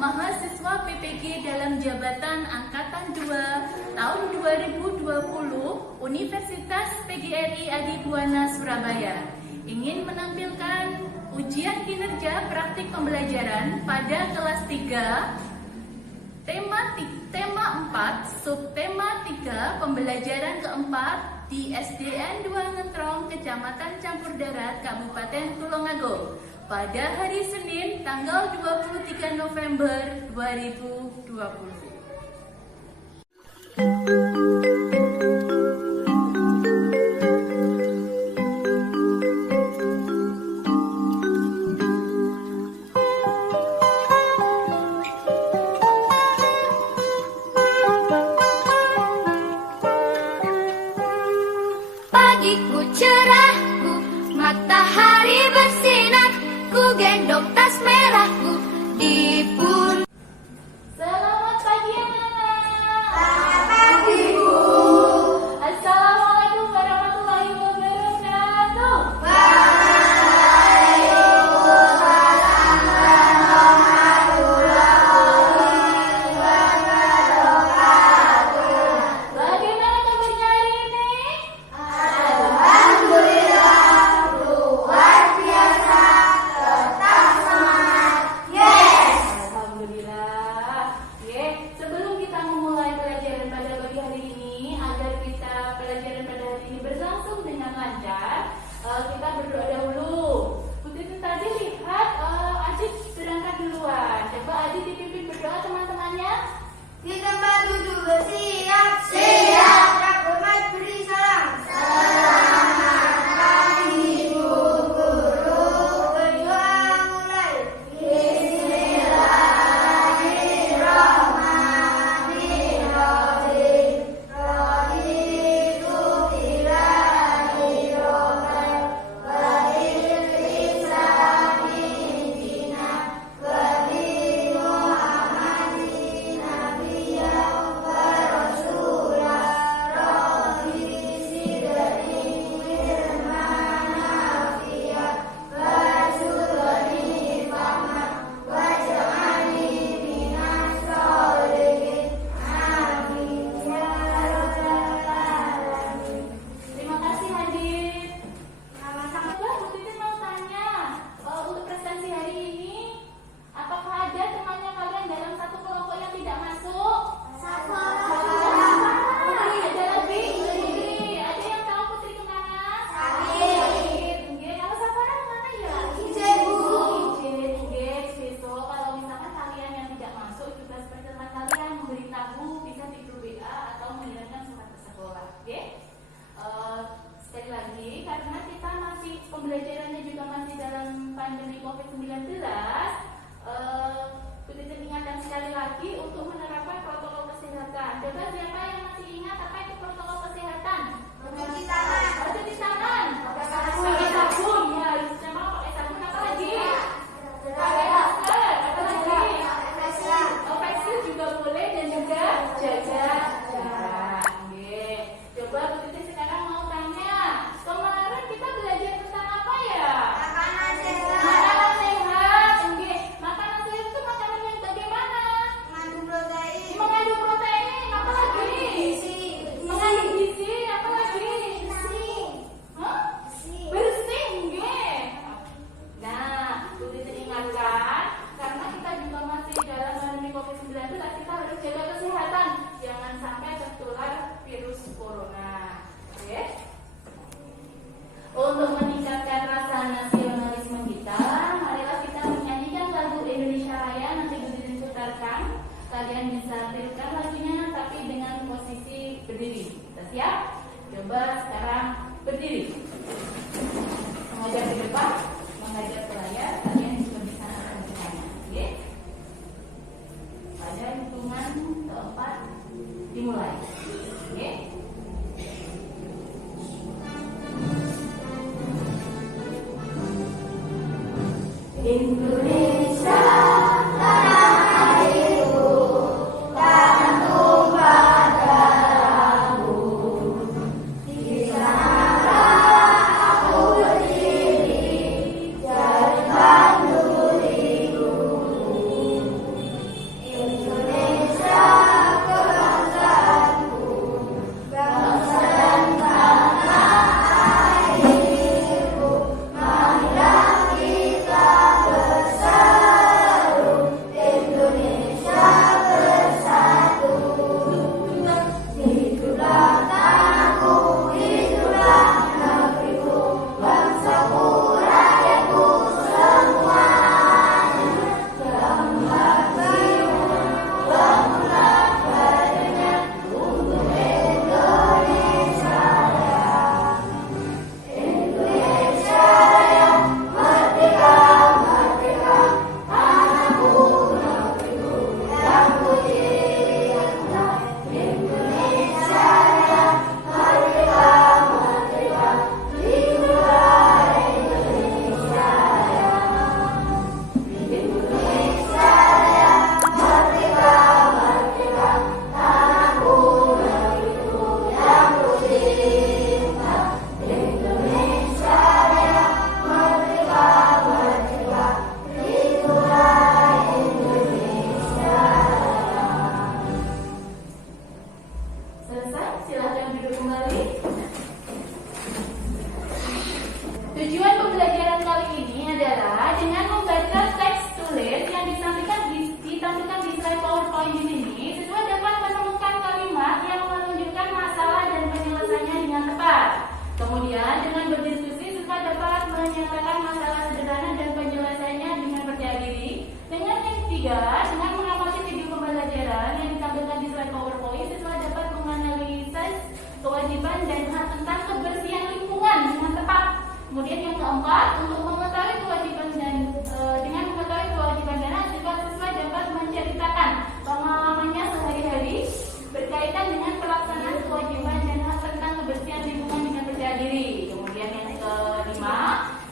Mahasiswa PPG dalam jabatan Angkatan 2 tahun 2020 Universitas PGRI Adibuana Surabaya ingin menampilkan ujian kinerja praktik pembelajaran pada kelas 3 tema 4 subtema 3 pembelajaran keempat di SDN 2 Ngentrong Kecamatan Campur Darat Kabupaten Tulungagung pada hari Senin tanggal 23 November 2020. Pagiku cerahku, matahari bersinar, ku gendong tas merahku di pundak. Selamat pagi anak-anak. Selamat pagi, Bu. Assalamualaikum warahmatullahi wabarakatuh. Waalaikumsalam warahmatullahi wabarakatuh. Bagaimana kabarnya hari ini? Alhamdulillah, luar biasa, tetap semangat, yes. Alhamdulillah. Oke, sebelum kita memulai pelajaran pada pagi hari ini, agar kita pelajaran pada hari ini berlangsung dengan lancar, kita berdoa dahulu. Putri tadi lihat Adit berangkat duluan. Coba Adit dipimpin berdoa teman-temannya. Di tempat duduk bersiap, siap. Rahmat beri salam. Selamat pagi, Bu Guru. Berdoa mulai. Bismillahirrahmanirrahim. Raditu billahi robban wa bil islami dinan wa bi Muhammadin nabiyyan wa rasulah rabbi zidni ilman nafi'an warzuqni fahman waj'alni minas sholihin. Amin ya rabbal alamin. Terima kasih Adit. Sama-sama. Coba Bu Titin mau tanya, untuk prestasi hari ini, apakah ada temannya kalian dalam satu kelompok yang tidak masuk? Putri, ada lagi? Putri, ada yang tahu Putri kemana? Sakit. Oke, kalau Safara kemana ya? Izin, Bu. Izin, oke. Besok kalau misalkan kalian yang tidak masuk, juga seperti teman kalian memberitahu bisa di grup WA atau mengirimkan surat ke sekolah. Oke? Sekali lagi, karena kita masih pembelajarannya juga masih dalam pandemi COVID-19, Bu Titin ingatkan sekali lagi untuk menerapkan protokol kesehatan. Coba siapa yang masih ingat apa itu protokol kesehatan? Mencuci tangan. Cuci tangan. Pakai sabun. Ya, harus sama pakai sabun. Apa lagi? Pakai masker. Apa lagi? Vaksin juga boleh dan juga jaga jarak. Oke. Coba Bu Titin sekarang mau tanya, kemarin kita belajar tentang apa ya? Makanan sehat. Makanan sehat. Oke. Makanan sehat itu makanan yang bagaimana? Mengandung protein. Mengandung protein. Apa lagi? Gizi. Mengandung gizi. Apa lagi? Bersih. Hah? Bersih. Bersih, nggih. Nah, Bu Titin ingatkan, karena kita juga masih dalam pandemi COVID-19, kita harus jaga kesehatan, jangan sampai tertular virus corona. Oke? Untuk meningkatkan rasa nasionalisme kita, marilah kita menyanyikan lagu Indonesia Raya. Nanti Bu Titin putarkan. Kalian bisa tirukan lagunya, tapi dengan posisi berdiri. Kita siap? Coba sekarang berdiri. Menghadap ke depan, menghadap ke layar. Kalian juga bisa angkat tangannya. Oke? Pada hitungan keempat dimulai. Oke? Indonesia tanah air ketiga, dengan mengamati video pembelajaran yang ditampilkan di slide PowerPoint, siswa dapat menganalisis kewajiban dan hak tentang kebersihan lingkungan dengan tepat. Kemudian yang keempat, untuk mengetahui kewajiban dan dengan mengetahui kewajiban dan hak, siswa dapat menceritakan pengalamannya sehari-hari berkaitan dengan pelaksanaan kewajiban dan hak tentang kebersihan lingkungan dengan percaya diri. Kemudian yang kelima,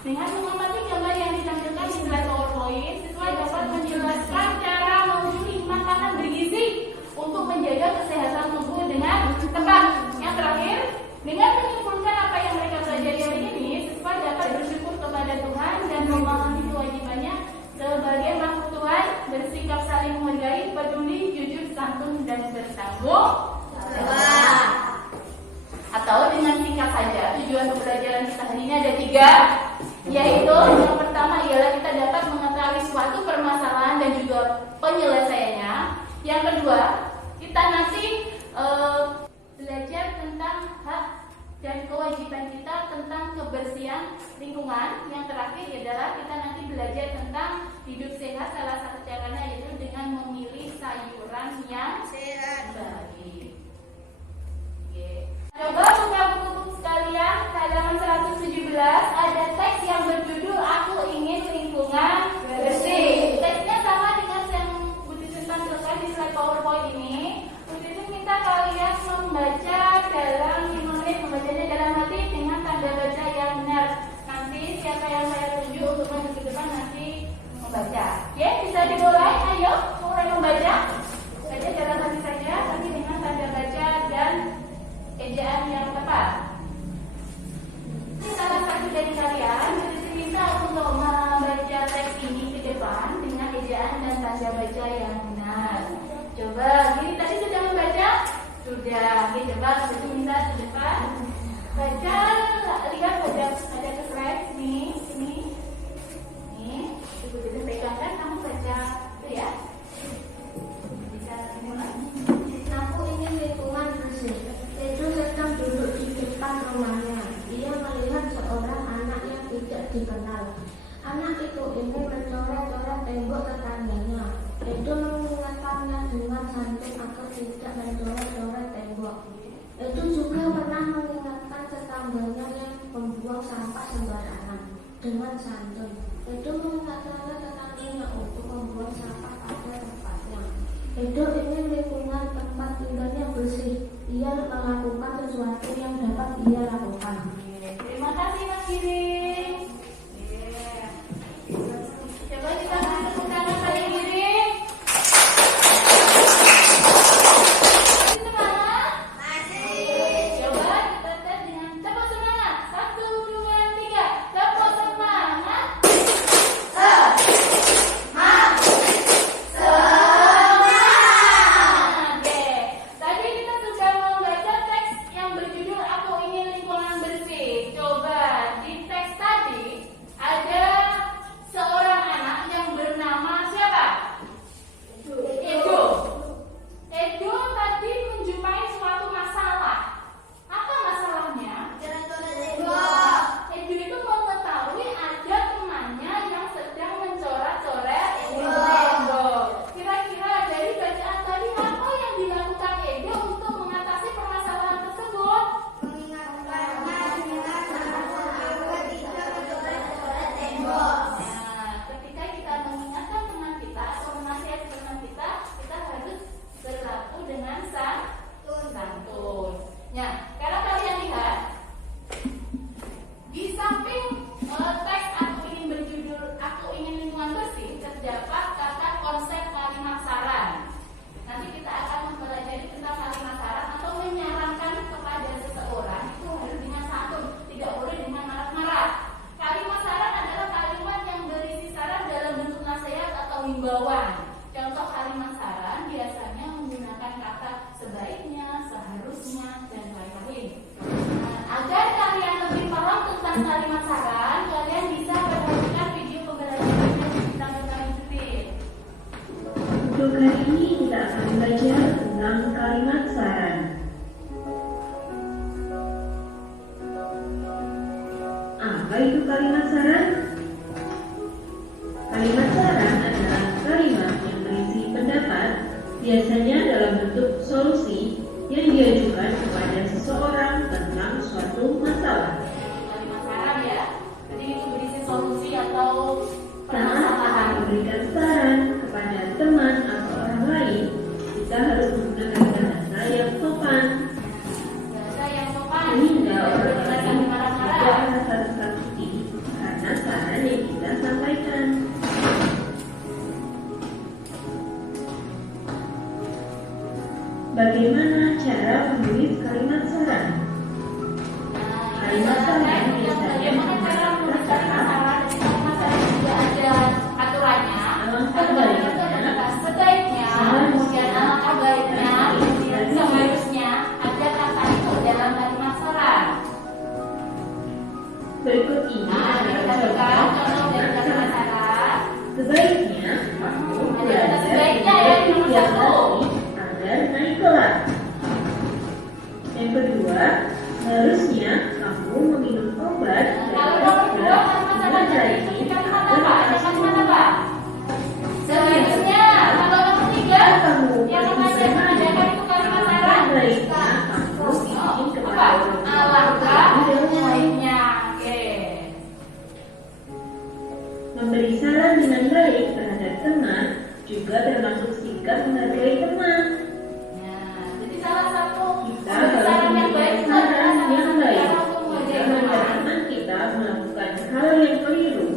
dengan mengamati gambar yang ditampilkan di slide PowerPoint, siswa dapat menjelaskan cara memilih makanan bergizi untuk menjaga kesehatan tubuh dengan tepat. Yang terakhir, dengan menyimpulkan apa yang mereka pelajari hari ini, siswa dapat bersyukur kepada Tuhan dan memahami kewajibannya sebagai makhluk Tuhan, bersikap saling menghargai, peduli, jujur, santun, dan bertanggung jawab. Atau dengan singkat saja, tujuan pembelajaran kita hari ini ada 3, yaitu yang pertama ialah kita dapat mengetahui suatu permasalahan dan juga penyelesaiannya. Yang kedua, kita nanti belajar tentang hak dan kewajiban kita tentang kebersihan lingkungan. Yang terakhir adalah kita nanti belajar tentang hidup sehat, salah satu caranya yaitu dengan memilih sayuran yang Sehat. baik. Coba buka buku sekalian, halaman 117 ada teks yang berjudul Aku Ingin Lingkungan Bersih. Teksnya sama dengan yang Budi tampilkan di slide PowerPoint ini. Budi minta kalian membaca dalam 5 menit, membacanya dalam hati dengan tanda baca yang benar. Nanti siapa yang saya tunjuk untuk maju ke depan nanti membaca. Oke, bisa dimulai. Ayo, mulai membaca. Baca dalam hati saja, tapi dengan tanda baca dan ejaan yang tepat. Salah satu dari kalian diminta untuk membaca teks ini ke depan dengan ejaan dan tanda baca yang benar. Coba, ini tadi sudah membaca? Sudah. Oke, coba kita minta ke depan. Baca, lihat ada ke slide sini. Nih, kita pegangkan, kamu baca itu ya. Bisa dimulai. Aku ingin lingkungan bersih. Edo sedang duduk di depan rumahnya. Dia melihat seorang anak yang tidak dikenal. Anak itu ingin mencoret-coret tembok tetangganya. Edo mengingatkannya dengan santun agar tidak mencoret-coret tembok. Edo juga pernah mengingatkan tetangganya yang membuang sampah sembarangan dengan santun. Edo mengingatkan tetangganya untuk membuang sampah pada tempatnya. Edo ingin lingkungan tempat tinggalnya bersih. Ia melakukan sesuatu yang dapat ia lakukan. Terima kasih Mas Giring. Coba kita beri tepuk tangan kali Giring. Masih semangat? Masih. Coba kita tes dengan tepuk semangat. 1, 2, 3. Tepuk semangat. Oke. Tadi kita sudah membaca teks yang berjudul Aku Ingin Lingkungan Bersih. Coba di teks tadi ada seorang anak yang bernama siapa? Edo. Edo tadi menjumpai suatu masalah. Apa masalahnya? Coret-coret tembok. Edo itu mengetahui ada temannya yang sedang mencoret-coret Tembok. tembok. Kira-kira dari bacaan tadi apa yang dilakukan Edo untuk mengatasi permasalahan tersebut? Mengingatkannya dengan santun agar tidak mencoret-coret tembok. Nah, ketika kita mengingatkan teman kita atau menasihati teman kita harus berlaku dengan santun. Nah, kalau kalian lihat di samping teks Aku Ingin Lingkungan Bersih terdapat kata konsep kalimat saran. Nanti kita akan mempelajari tentang kalimat saran atau menyarankan kepada seseorang itu harus dengan santun, tidak boleh dengan marah-marah. Kalimat saran adalah kalimat yang berisi saran dalam bentuk nasihat atau himbauan. Contoh kalimat saran biasanya menggunakan kata sebaiknya, seharusnya, dan lain-lain. Nah, agar kalian lebih paham tentang kalimat saran, kalian bisa perhatikan video pembelajaran yang ditampilkan di screen. Untuk hari ini kita akan belajar tentang kalimat saran. Apa itu kalimat saran? Kalimat saran adalah kalimat yang biasanya dalam bentuk solusi yang diajukan kepada seseorang tentang suatu masalah. Kalimat saran ya. Jadi itu berisi solusi atau Saat akan permasalahan. memberikan saran kepada teman atau orang lain, kita harus menggunakan bahasa yang sopan Bahasa yang sopan. sehingga Tidak orang boleh lain dengan tidak marah-marah. merasa tersakiti karena saran yang kita sampaikan. Bagaimana cara menulis kalimat saran? Kalimat saran biasanya Bagaimana cara menulis kalimat saran? Jadi kalimat saran juga ada aturannya. Alangkah Aturannya itu baiknya, adalah sebaiknya, kemudian alangkah baiknya, kemudian seharusnya ada kata itu dalam kalimat saran. Berikut ini Nah, adalah perhatikan contoh contoh dari kalimat kalimat saran. saran. Sebaiknya kamu Ada kata belajar sebaiknya ya, tiga nomor tiap satu. hari agar naik kelas. Yang kedua, harusnya kamu meminum obat Kalau nomor dua kalimat saran hari jadi kalimat apa? Ada kalimat apa? Seharusnya. Kalau nomor tiga yang mengajar menandakan itu kalimat saran. Baiknya kamu izin kepada Apa? orang tua Alangkah kamu. baiknya. Oke. Memberi saran dengan baik terhadap teman juga termasuk sikap menghargai teman. Nah, jadi salah satu Kita memberi harus saran yang baik itu adalah saran salah yang satu baik. cara untuk menghargai Jangan teman. teman kita melakukan hal yang keliru.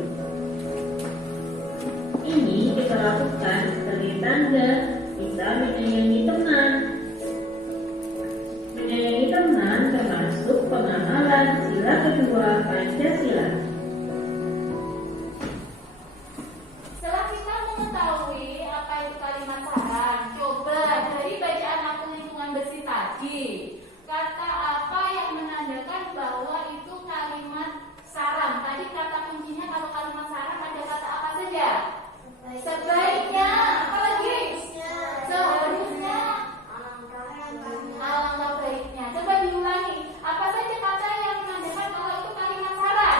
Ini kita lakukan sebagai tanda kita menyayangi teman. Menyayangi teman termasuk pengamalan sila kedua Pancasila. Setelah kita mengetahui apa itu kalimat saran, coba dari bacaan akun lingkungan bersih tadi, kata apa yang menandakan bahwa itu kalimat saran? Tadi kata kuncinya kalau kalimat saran ada kata apa saja? Sebaiknya, apa lagi? Seharusnya, alangkah baiknya. Coba diulangi. Apa saja kata yang menandakan kalau itu kalimat saran?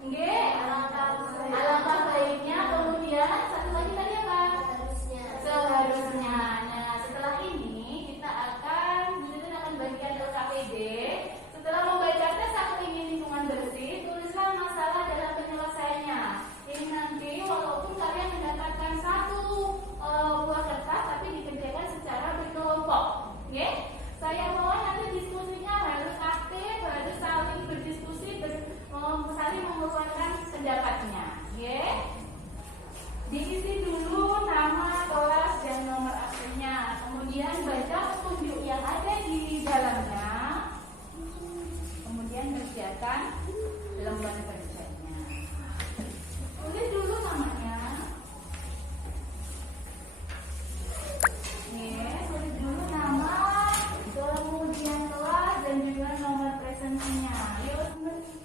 Nggih. Alangkah baiknya. Kemudian satu lagi tadi apa? Seharusnya. Nah, setelah ini kita akan bagian LKPD. Setelah membaca tes akun ingin lingkungan bersih, tulislah masalah dalam penyelesaiannya. Ini nanti walaupun kalian mendapatkan satu buah kertas, tapi dikerjakan secara berkelompok. Oke? Saya mohon nanti diskusinya harus aktif, harus saling berdiskusi, saling mengeluarkan pendapatnya. Oke? Diisi dulu nama, kelas, dan nomor absennya. Kemudian baca petunjuk yang ada di dalamnya. Kemudian kerjakan lembar kerjanya. Tulis dulu namanya. Tulis dulu nama, kemudian kelas, dan juga nomor presensinya. Yuk,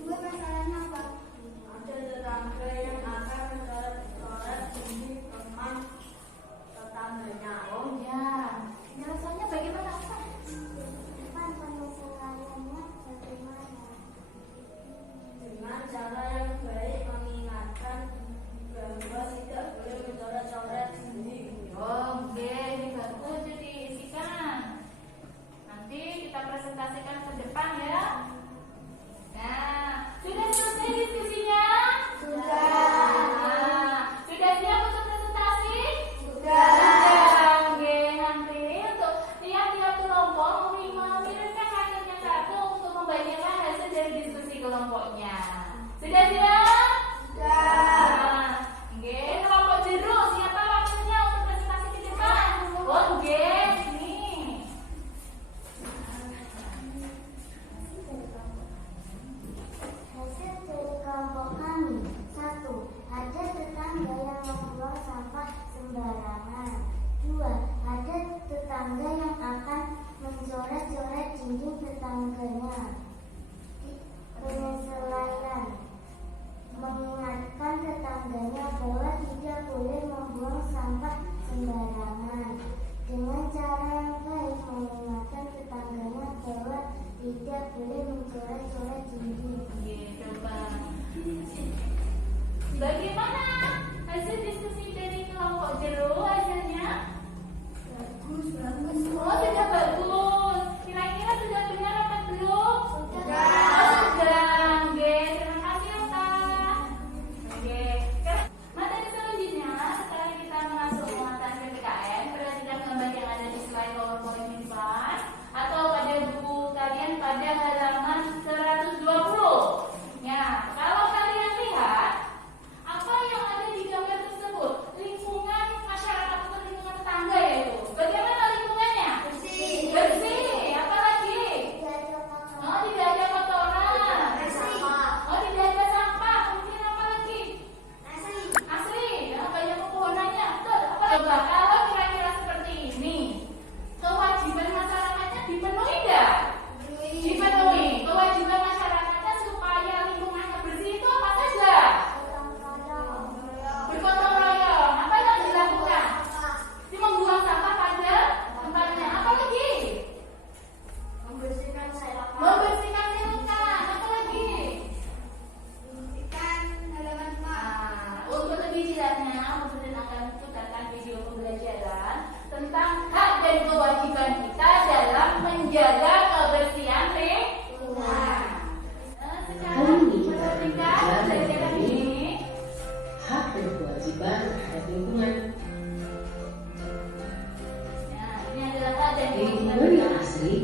Gue masalahnya apa? ada tetangga yang akan mencoret-coret ini teman tetangganya. Oh ya, penjelasannya bagaimana Ustaz? Kan penyelesaiannya bagaimana? Dengan cara yang baik mengingatkan bahwa tidak boleh mencoret-coret sendiri. Oke, ini bagus jadi isikan. Nanti kita presentasikan ke depan ya. Nah, sudah selesai diskusinya? Nah, sudah siap untuk presentasi? Sudah. Oke, nanti untuk tiap-tiap kelompok mengirimkan hasilnya satu untuk membagikan hasil dari diskusi kelompoknya. Sudah siap? Sudah. Oke, kelompok jeruk siapa waktunya untuk presentasi ke depan? Oke, ini. Hasil dari kelompok kami. 1. Ada tetangga yang membuang sampah sembarangan. 2. Ada tetangga yang akan mencoret-coret dinding tetangganya. Penyesuaian. Mengingatkan tetangganya bahwa tidak boleh membuang sampah sembarangan. Dengan cara yang baik mengingatkan tetangganya bahwa tidak boleh mencoret-coret dinding. Oke, coba. Bagaimana hasil diskusi dari kelompok jeruk hasilnya? Coba kalau kira-kira seperti ini, kewajiban masyarakatnya dipenuhi nggak? Dipenuhi. Kewajiban masyarakatnya supaya lingkungannya bersih itu apa saja? Bergotong royong. Apa yang dilakukan? Membuang sampah pada tempatnya. Apa lagi? Membersihkan selokan. Membersihkan selokan. Apa lagi? Membersihkan halaman rumah. Untuk lebih jelasnya, Muslimin akan putarkan video pembelajaran tentang hak dan kewajiban kita dalam menjaga kebersihan lingkungan. Sekarang perhatikan pembelajaran ini. Hak dan kewajiban terhadap lingkungan. Nah, ini adalah hak dan kewajiban Lingkungan yang kita. asri,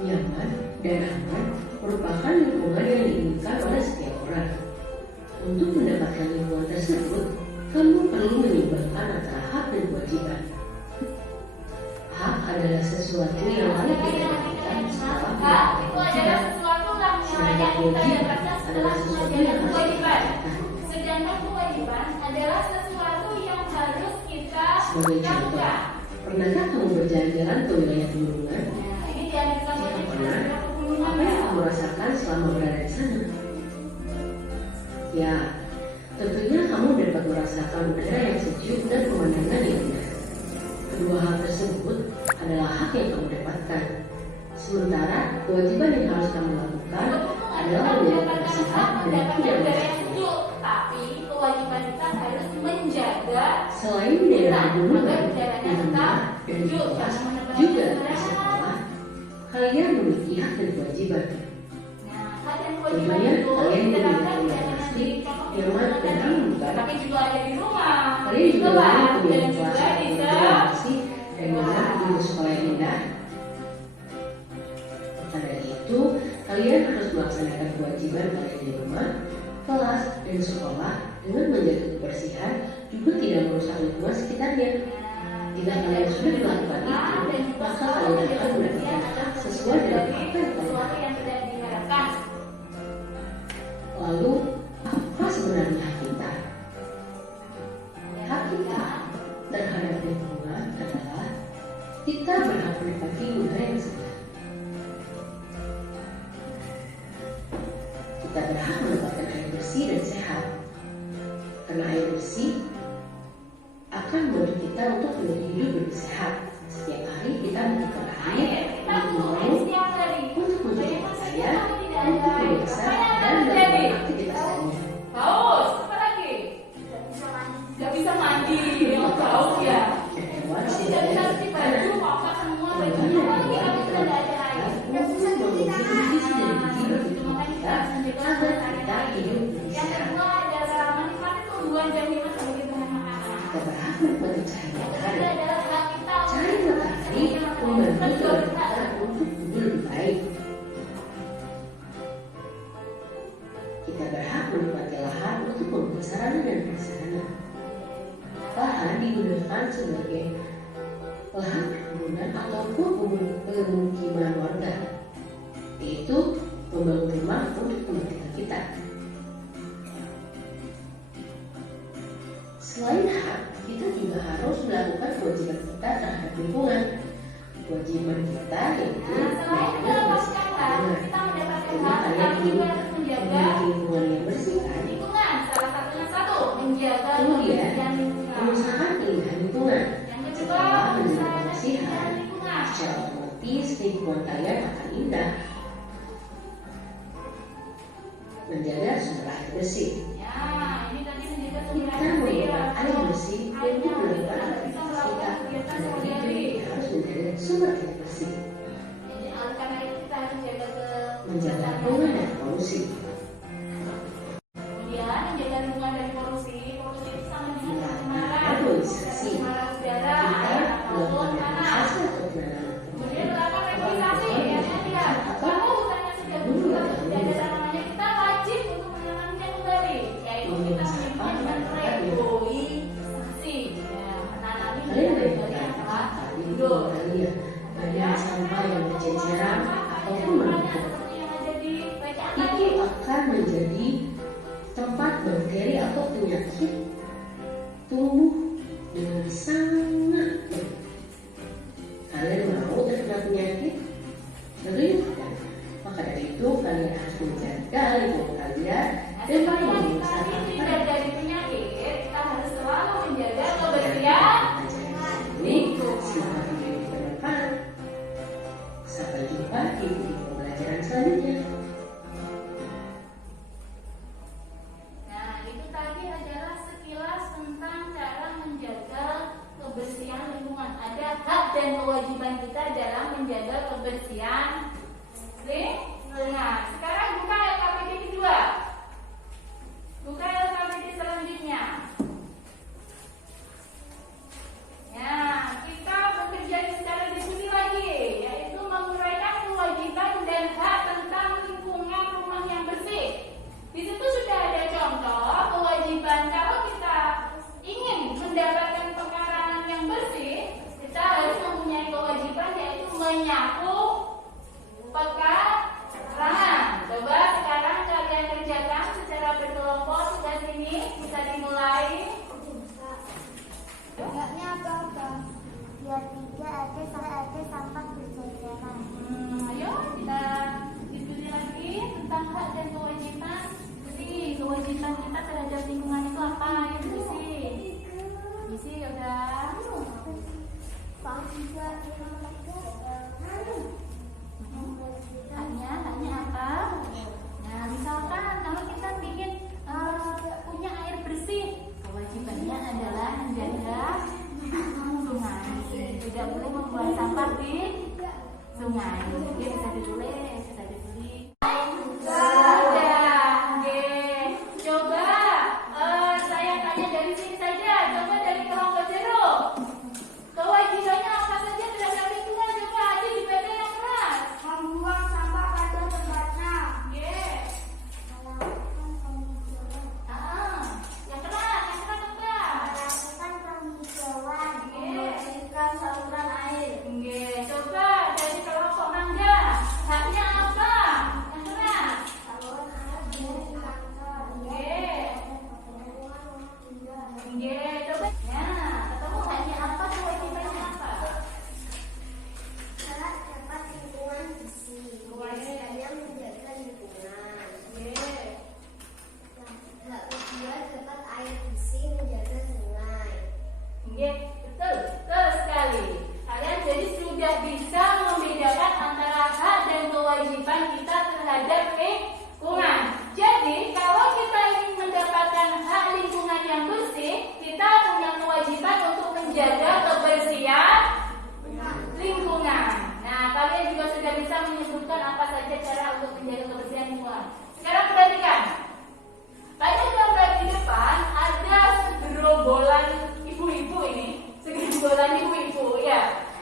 nyaman, dan aman merupakan lingkungan yang diinginkan oleh setiap orang. Untuk mendapatkan lingkungan tersebut, kamu perlu menyimbangkan antara hak dan kewajiban. Hak adalah sesuatu yang harus kita dapatkan setelah Hak itu melakukan adalah kewajiban. sesuatu yang Sedangkan kita kewajiban dapatkan setelah adalah sesuatu mengerjakan yang harus kita kewajiban. lakukan. Sedangkan kewajiban adalah sesuatu yang harus kita Sebagai contoh, lakukan. pernahkah kamu berjalan-jalan ke wilayah pegunungan? Nah, ini diambilkan Jika dari pernah, pegunungan. apa yang kamu rasakan selama berada di sana? Ya, tentunya kamu dapat merasakan udara yang sejuk dan pemandangan yang indah. Kedua hal tersebut adalah hak yang kamu dapatkan. Sementara kewajiban yang harus kamu lakukan adalah menjaga kebersihan dan tidak udara yang merusak. sejuk, tapi kewajiban kita harus menjaga Selain di daerah pegunungan, agar di udaranya rumah tetap dan di sejuk, kelas, jangan menebar juga di udara. sekolah, kalian memiliki hak dan kewajiban. Nah, hak dan kewajiban Tentunya itu kalian diterapkan memiliki tidak hanya pasti, di kelompok nyaman, dan tadi, aman, bukan? tapi juga ada di rumah, Kalian di juga kelas, memiliki dan kelas juga di yang sekolah. bersih dan nyaman untuk sekolah yang indah. Karena itu, kalian harus melaksanakan kewajiban kalian di rumah, kelas, dan sekolah dengan menjaga kebersihan, juga tidak merusak lingkungan sekitarnya. Jika kalian sudah melakukan itu, maka kalian akan mendapatkan hak sesuai dengan apa yang kalian sesuatu yang tidak diharapkan. Lalu, apa sebenarnya hak kita? Hak kita terhadap lingkungan adalah kita berhak menikmati udara yang segar. Kita berhak mendapatkan air bersih dan sehat. Karena air bersih akan membantu kita untuk menjadi hidup lebih sehat. Setiap hari kita membutuhkan air Kita untuk butuh minum, setiap hari. untuk mencuci pakaian, untuk memasak, Apa yang dan akan terjadi? melakukan aktivitas lainnya. Haus, apa lagi? Gak bisa mandi, yang haus ya. Hewan Tidak bisa cuci baju, kotor semua bajunya. Apalagi kalau kita tidak ada air. Yang bisa memiliki kondisi dan gizi bagi tubuh kita agar kita hidup lebih Yang sehat. kedua adalah menikmati tumbuhan dan hewan sebagai bahan makanan. Kita berhak menikmati cahaya Yang matahari. ketiga adalah hak kita Cahaya matahari membantu tubuh kita untuk tumbuh lebih baik. Kita berhak menikmati lahan untuk membuat sarana dan prasarana. Lahan digunakan sebagai lahan perkebunan ataupun pemukiman warga, yaitu membangun rumah untuk tempat tinggal kita. Selain hak, kita juga harus melakukan kewajiban kita terhadap lingkungan. Kewajiban kita yaitu Nah, selain mendapatkan hak, kita mendapatkan hak, tapi juga harus menjaga memiliki lingkungan yang bersih kan? lingkungan. Salah satunya satu, menjaga Kemudian, kebersihan lingkungan. mengusahakan keindahan lingkungan. Yang kedua, Setelah menjaga mengusahakan kebersihan, keindahan lingkungan. secara otomatis lingkungan kalian akan indah. Menjaga sumber air bersih. Ya, ini tadi menjaga sumber Kita air bersih. membuat air bersih untuk melakukan aktivitas kita. Karena itu kita harus menjaga sumber air bersih. Jadi, oleh karena itu kita harus jaga Menjaga kebersihan lingkungan dari polusi. Kemudian menjaga lingkungan dari polusi. Polusi itu sama dengan pencemaran. Polusi. Pencemaran udara, Kita air, melakukan maupun tanah. renovasi atau penanaman. Kemudian melakukan revitalisasi, ya kan? Kamu hutannya sudah berubah, sudah ada tanamannya, kita wajib untuk menanamnya kembali. Yaitu kita menyebutnya dengan reboisasi. Ya, menanami Kalian dari bayangkan yang telah saat di tidur. lingkungan kalian banyak sampah yang berceceran ataupun menumpuk. Seperti yang ada di bacaan tadi. Itu akan menjadi tempat bakteri atau penyakit tumbuh dengan sangat ada hak dan kewajiban kita dalam menjaga kebersihan lingkungan. Sekarang buka LKPD kedua. Buka LKPD selanjutnya. Ya, kita bekerja secara diskusi lagi, yaitu menguraikan kewajiban dan hak tentang lingkungan rumah yang bersih. Di situ sudah ada contoh kewajiban kalau kita ingin mendapatkan pekarangan yang bersih, kita harus mempunyai kewajiban yaitu menyapu pekarangan. Coba sekarang kalian kerjakan secara berkelompok tugas ini, bisa dimulai. Enggaknya apa-apa. Biar tidak ada sampah berceceran. Ayo kita diskusi lagi tentang hak dan kewajiban. Jadi kewajiban kita terhadap lingkungan itu apa? Yang bersih. Bersih udah. Haknya apa? Nah, misalkan kalau kita ingin punya air bersih, kewajibannya adalah menjaga sungai. Tidak boleh membuang sampah di sungai. Jadi bisa ditulis, bisa ditulis. Coba saya tanya dari sini saja. Coba dari kelompok jeruk. Kewajibannya apa saja terhadap lingkungan? Coba aja dibaca yang keras. Membuang sampah pada tempatnya. Yang keras coba. Melakukan penghijauan. Membersihkan saluran air. Coba dari kelompok mangga. Haknya apa? Yang keras. Saluran air dari kantor. Coba. Nah, ketemu haknya apa? Kewajibannya apa? Hak dapat lingkungan bersih. Kewajibannya menjaga lingkungan. Hak kedua dapat air bersih, menjaga sungai. Betul sekali. Kalian jadi sudah bisa membedakan antara hak dan kewajiban kita terhadap lingkungan. Jadi kalau kita ingin mendapatkan hak lingkungan yang bersih, kita punya kewajiban untuk menjaga kebersihan lingkungan. Nah, kalian juga sudah bisa menyebutkan apa saja cara untuk menjaga kebersihan lingkungan. Sekarang perhatikan. Pada gambar di depan ada segerombolan ibu-ibu ini, segerombolan ibu-ibu ya.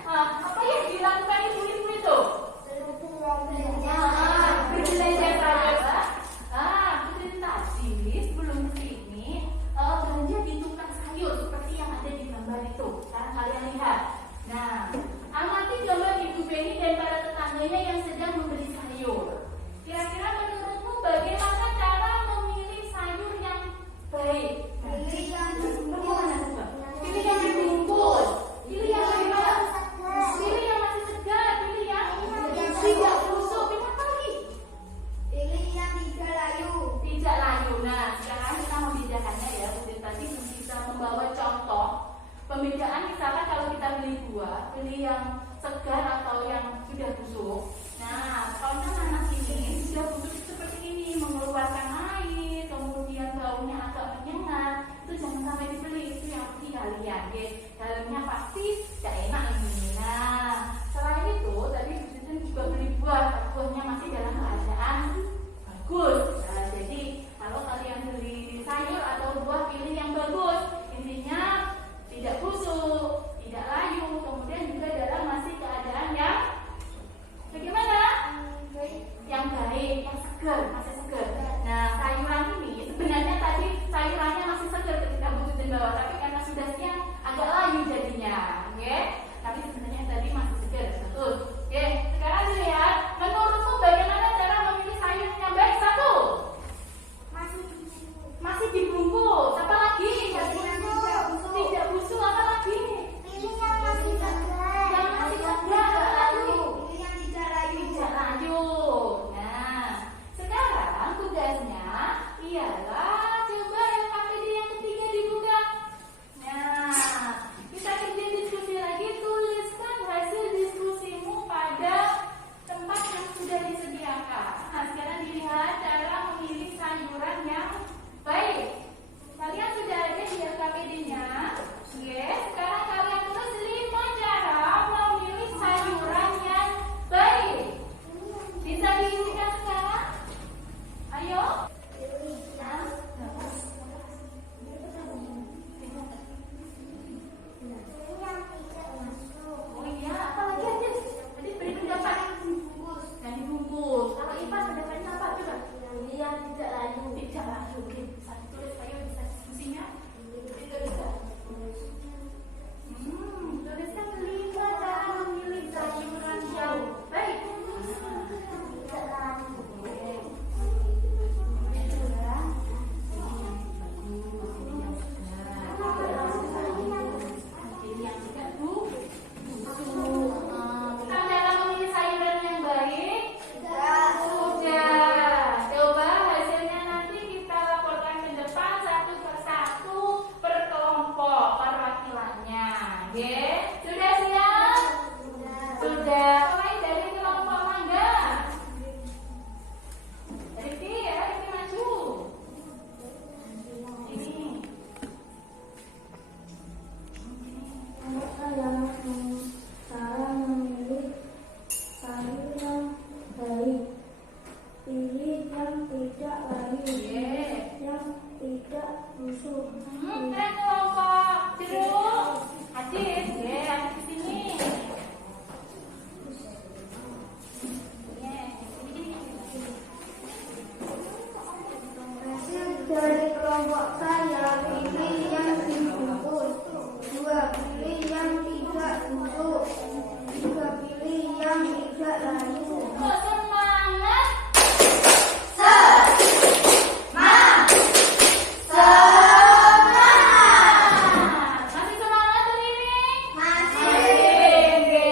Apa yang dilakukan ibu-ibu itu? Berbelanja sayur. Betul tadi sebelum kesini belanja di tukang sayur seperti yang ada di gambar itu. Sekarang kalian lihat. Nah, amati gambar ibu Beni dan para tetangganya yang sedang membeli sayur. Kira-kira menurutmu bagaimana cara memilih sayur yang baik? Pilih yang Pilih yang dibungkus. Pilih yang bagaimana? Pilih yang masih segar. Pilih yang tidak busuk. Pilih apa lagi? Pilih yang tidak layu. Tidak layu. Nah, sekarang kita membedakannya ya. Udah tadi bisa membawa contoh pembedaan. Misalkan kalau kita beli buah, pilih yang segar atau yang sudah busuk. Nah, kalau nanas ini sudah busuk seperti ini, mengeluarkan air, kemudian baunya agak menyengat, itu jangan sampai dibeli. Itu yang pasti kalian ya. Dalamnya pasti tidak enak ini. Nah, selain itu tadi Susan juga beli buah, buahnya masih dalam keadaan bagus. Nah, jadi kalau kalian beli sayur atau buah, pilih yang bagus. Intinya tidak busuk, tidak layu, kemudian juga dalam masih Oke, sudah siap? Sudah. Mulai dari kelompok mangga. Rifki, ya, Rifki maju. Ini. Saya memilih sayur yang baik. Pilih yang tidak layu, yang tidak busuk. Keren kelompok jeruk. Adit, ya, Adit di sini. Dari kelompok saya, pilih yang dibungkus. 2, pilih yang tidak busuk. 3, pilih yang tidak layu. Kok semangat? Masih semangat tuh ini? Oke.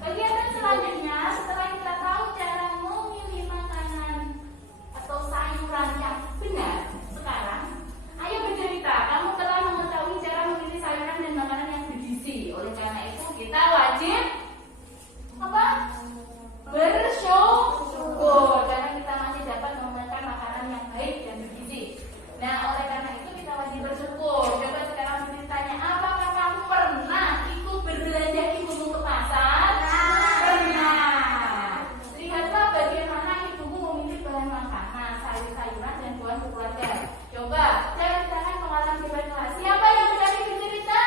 Kegiatan selanjutnya setelah kita tahu cara memilih makanan atau sayuran yang benar, sekarang ayo bercerita. Kamu telah mengetahui cara memilih sayuran dan makanan yang bergizi. Oleh karena itu kita wajib apa? Bersyukur karena kita masih dapat memakan makanan yang baik dan bergizi. Nah, oleh karena itu kita wajib bersyukur. Coba sekarang ditanya, apakah kamu pernah ikut berbelanja ibumu ke pasar? Pernah. Lihatlah bagaimana ibumu memilih bahan makanan, sayur-sayuran dan buah keluarga. Coba ceritakan pengalaman pribadi. Siapa yang berani bercerita?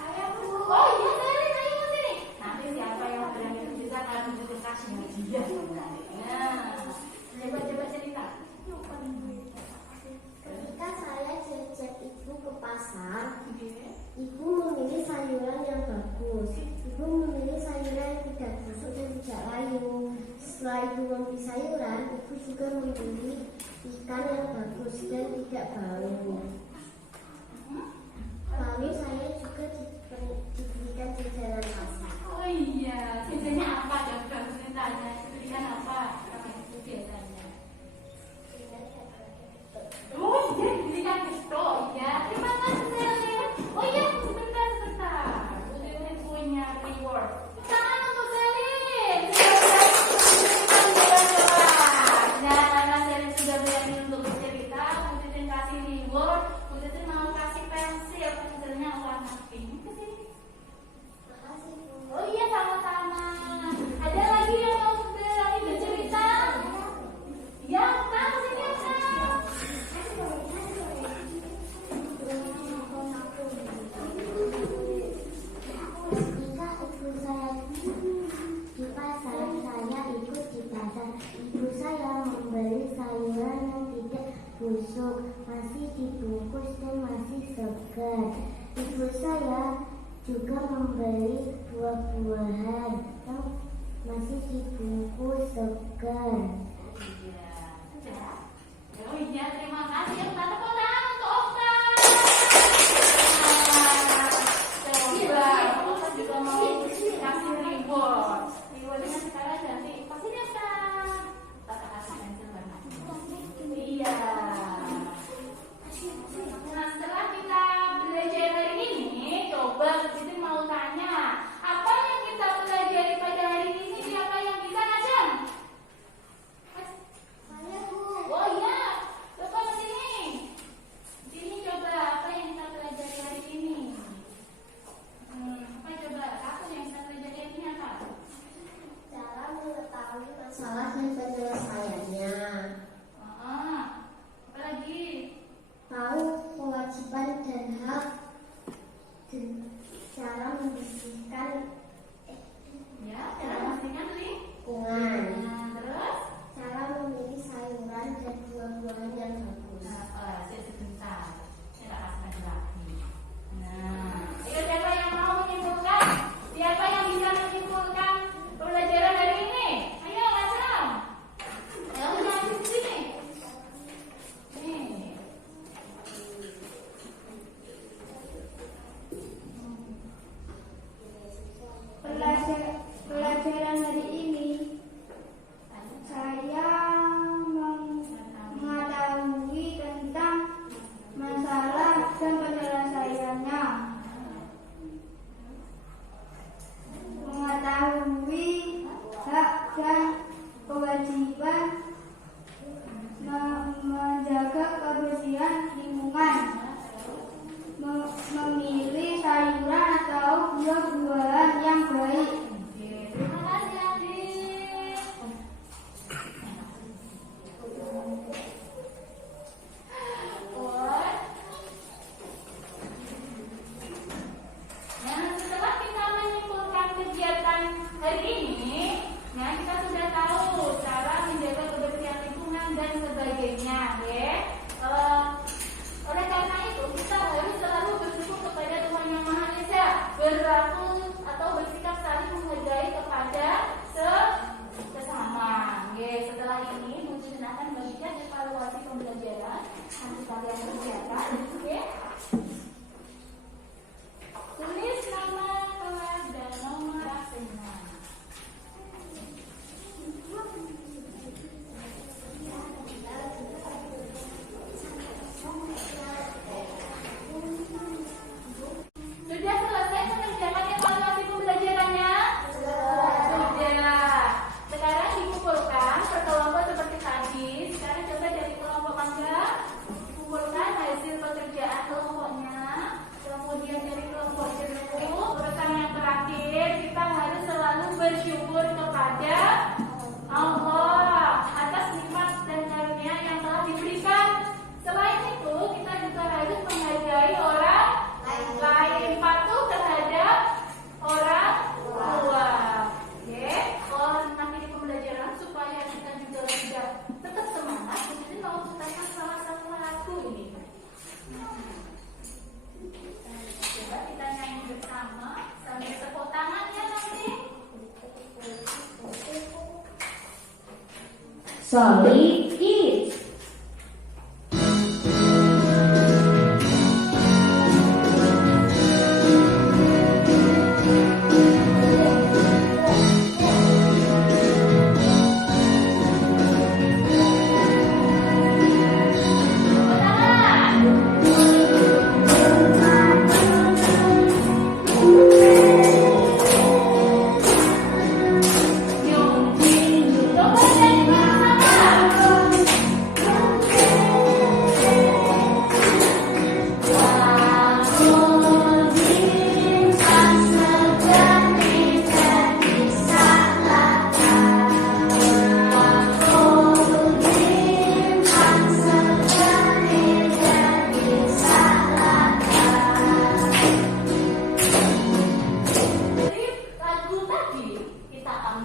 Saya Bu. Oh iya, saya sini. Nanti siapa yang berani bercerita akan dikasih hadiah. Nah, coba cerita. Ketika saya jejak ibu ke pasar, ibu memilih sayuran yang bagus. Ibu memilih sayuran yang tidak busuk dan tidak layu. Setelah ibu memilih sayuran, ibu juga memilih ikan yang bagus dan tidak bau. Lalu saya juga diberikan jajanan pasar. Oh iya, biasanya apa? Coba ceritanya. Berikan apa? Itu biasanya. Oh iya, diberikan itu. Iya, terima kasih Selin. Oh iya, sebentar. Selin punya reward. Tangan untuk Selin. Nah, karena Selin sudah berani untuk bercerita, Selin kasih reward. Selin mau kasih pensil, pensilnya warna pink. Kesini. Makasih Bu. Oh iya, sama-sama. Ada lagi yang mau berani bercerita? Ya, tahu sini Kak. Ketika ibu saya di pasar, saya ikut di pasar. Ibu saya membeli sayuran yang tidak busuk, masih dibungkus dan masih segar. Ibu saya juga membeli buah-buahan yang masih dibungkus segar. Iya, sudah. Oh iya, terima kasih. Kita tepuk tangan untuk Okta. Coba, Okta juga mau kasih reward. Rewardnya sekarang ganti. Kasih deh, Kak. Kita kasih pensil warna. Iya. Nah, setelah kita belajar hari ini, coba kita mau tanya, apa yang kita pelajari pada hari ini? Siapa yang bisa ngajak? Solid Kids.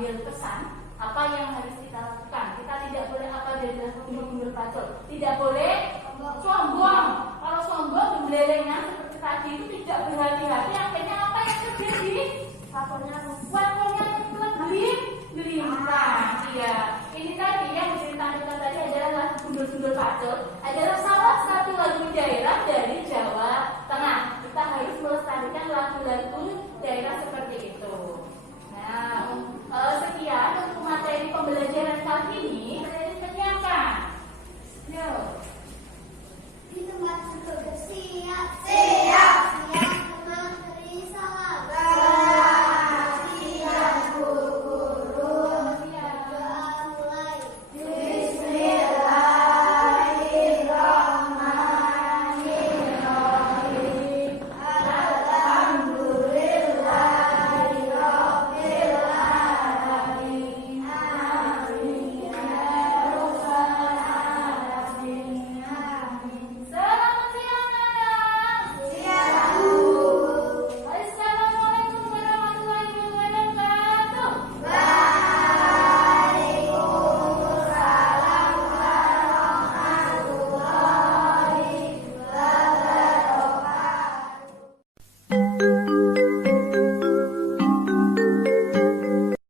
Pesan apa yang harus kita lakukan. Kita tidak boleh apa dari mundur pacul. Tidak boleh sombong. Kalau sombong gembelengan seperti tadi itu tidak berhati-hati, akhirnya apa yang terjadi? Wapornya gelimang. Iya. Ini tadi yang ditampilkan tadi adalah lagu gundul-gundul pacul, adalah salah satu lagu daerah